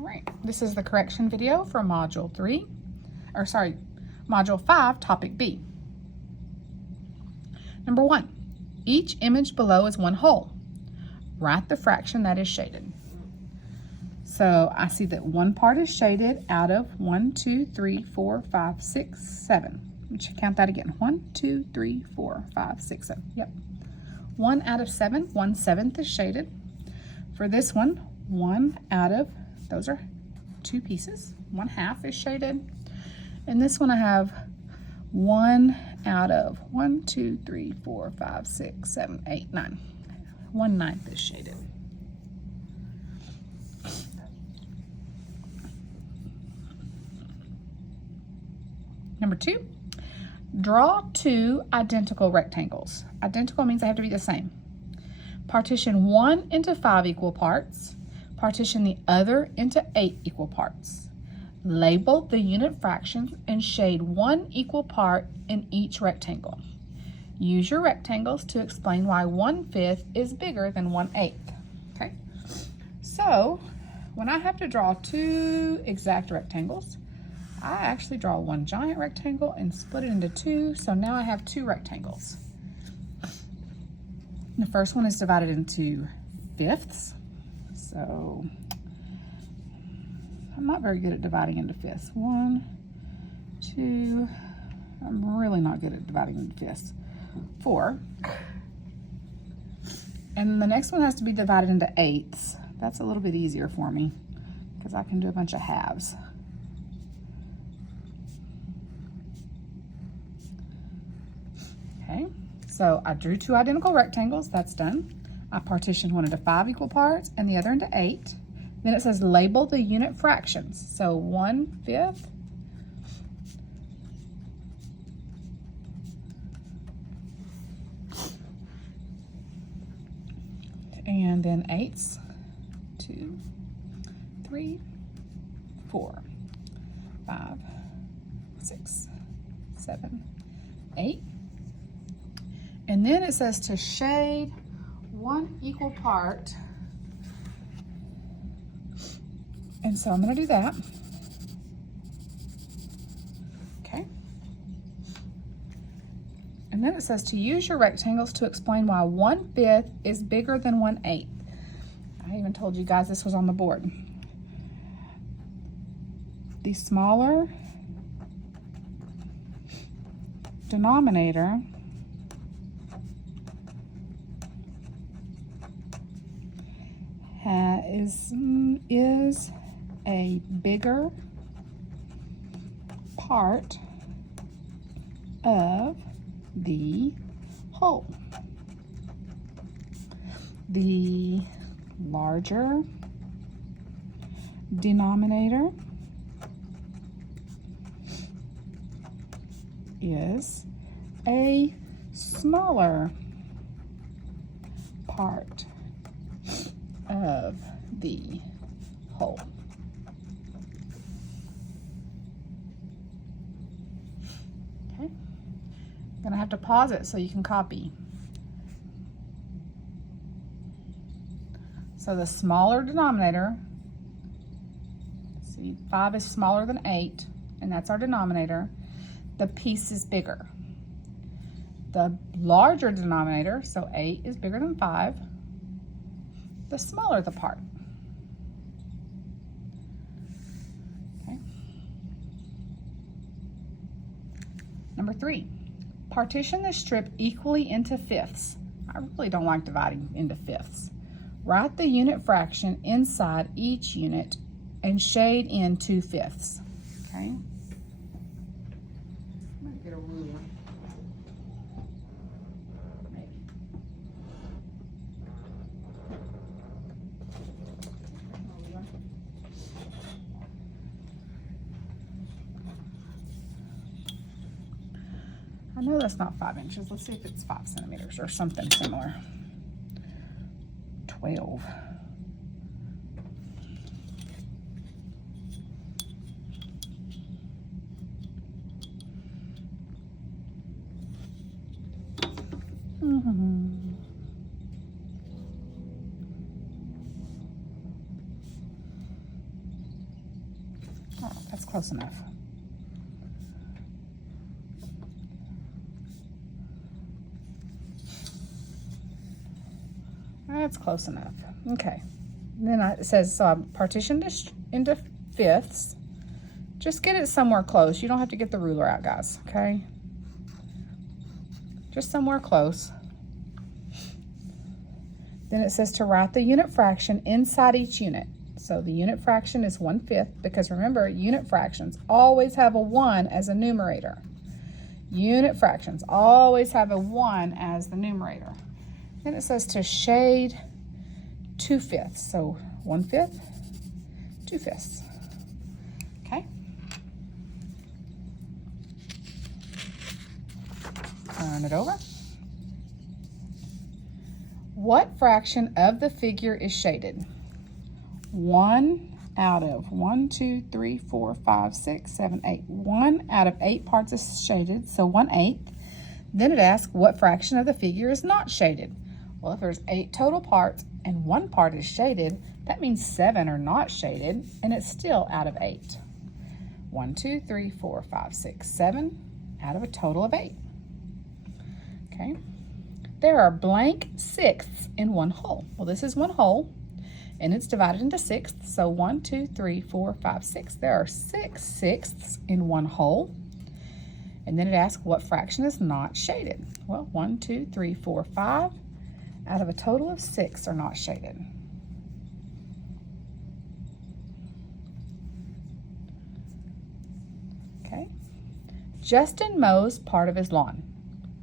All right, this is the correction video for Module 5, Topic B. Number 1, each image below is one whole. Write the fraction that is shaded. So I see that one part is shaded out of 1, 2, 3, 4, 5, 6, 7. Let me count that again. 1, 2, 3, 4, 5, 6, 7. Yep. 1 out of 7, 1/7 is shaded. For this one, 1 out of, those are 2 pieces, 1/2 is shaded. And this one I have 1 out of 1, 2, 3, 4, 5, 6, 7, 8, 9. 1/9 is shaded. Number 2, draw 2 identical rectangles. Identical means they have to be the same. Partition one into 5 equal parts. Partition the other into 8 equal parts. Label the unit fractions and shade 1 equal part in each rectangle. Use your rectangles to explain why 1/5 is bigger than 1/8. Okay, so when I have to draw 2 exact rectangles, I actually draw one giant rectangle and split it into 2, so now I have 2 rectangles. The first one is divided into fifths, so I'm not very good at dividing into fifths. 1, 2, I'm really not good at dividing into fifths. 4. And the next one has to be divided into eighths. That's a little bit easier for me because I can do a bunch of halves. Okay, so I drew 2 identical rectangles, that's done. I partitioned one into 5 equal parts and the other into 8. Then it says label the unit fractions. So 1/5, and then 8ths, 2, 3, 4, 5, 6, 7, 8. And then it says to shade 1 equal part. And so I'm going to do that. Okay. And then it says to use your rectangles to explain why 1/5 is bigger than 1/8. I even told you guys this was on the board. The smaller denominator is a bigger part of the whole. The larger denominator is a smaller part of the whole. Okay, I'm gonna have to pause it so you can copy. So the smaller denominator, see 5 is smaller than 8, and that's our denominator. The piece is bigger. The larger denominator, so 8 is bigger than 5, the smaller the part. Okay. Number 3, partition the strip equally into fifths. I really don't like dividing into fifths. Write the unit fraction inside each unit and shade in 2/5. Okay. I'm gonna get a ruler. I know that's not 5 inches. Let's see if it's 5 centimeters or something similar. 12. That's close enough. That's close enough. Okay. Then it says partition into fifths. Just get it somewhere close. You don't have to get the ruler out, guys, okay? Just somewhere close. Then it says to write the unit fraction inside each unit. So the unit fraction is 1/5, because remember, unit fractions always have a 1 as a numerator. Unit fractions always have a 1 as the numerator. Then it says to shade 2/5. So 1/5, 2/5. Okay. Turn it over. What fraction of the figure is shaded? 1 out of 1, 2, 3, 4, 5, 6, 7, 8. 1 out of 8 parts is shaded, so 1/8. Then it asks what fraction of the figure is not shaded. Well, if there's 8 total parts and 1 part is shaded, that means 7 are not shaded, and it's still out of 8. 1, 2, 3, 4, 5, 6, 7 out of a total of 8. Okay. There are blank sixths in one whole. Well, this is one whole, and it's divided into sixths. So 1, 2, 3, 4, 5, 6. There are 6 sixths in one whole. And then it asks what fraction is not shaded. Well, 1, 2, 3, 4, 5 out of a total of 6 are not shaded. Okay. Justin mows part of his lawn.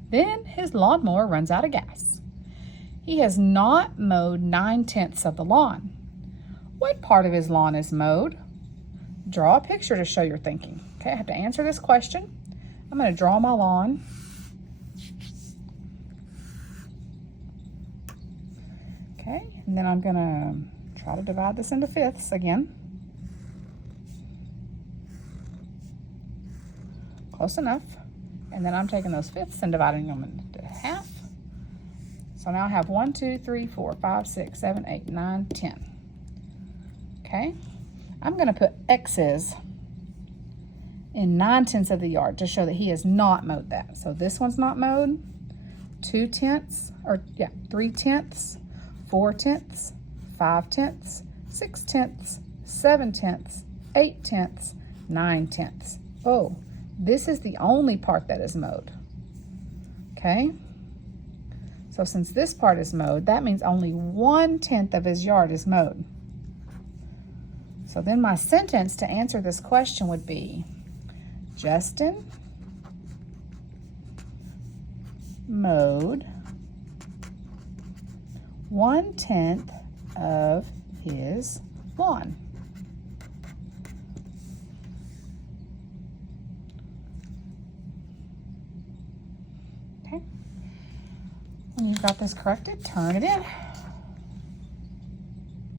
Then his lawnmower runs out of gas. He has not mowed 9/10 of the lawn. What part of his lawn is mowed? Draw a picture to show your thinking. Okay, I have to answer this question. I'm going to draw my lawn. Okay, and then I'm going to try to divide this into fifths again. Close enough. And then I'm taking those fifths and dividing them into half. So now I have 1, 2, 3, 4, 5, 6, 7, 8, 9, 10. Okay, I'm going to put X's in 9/10 of the yard to show that he has not mowed that. So this one's not mowed. 2/10, or yeah, 3/10, 4/10, 5/10, 6/10, 7/10, 8/10, 9/10. Oh, this is the only part that is mowed. Okay, so since this part is mowed, that means only 1/10 of his yard is mowed. So then my sentence to answer this question would be, Justin mowed 1/10 of his lawn. Okay. When you've got this corrected, turn it in.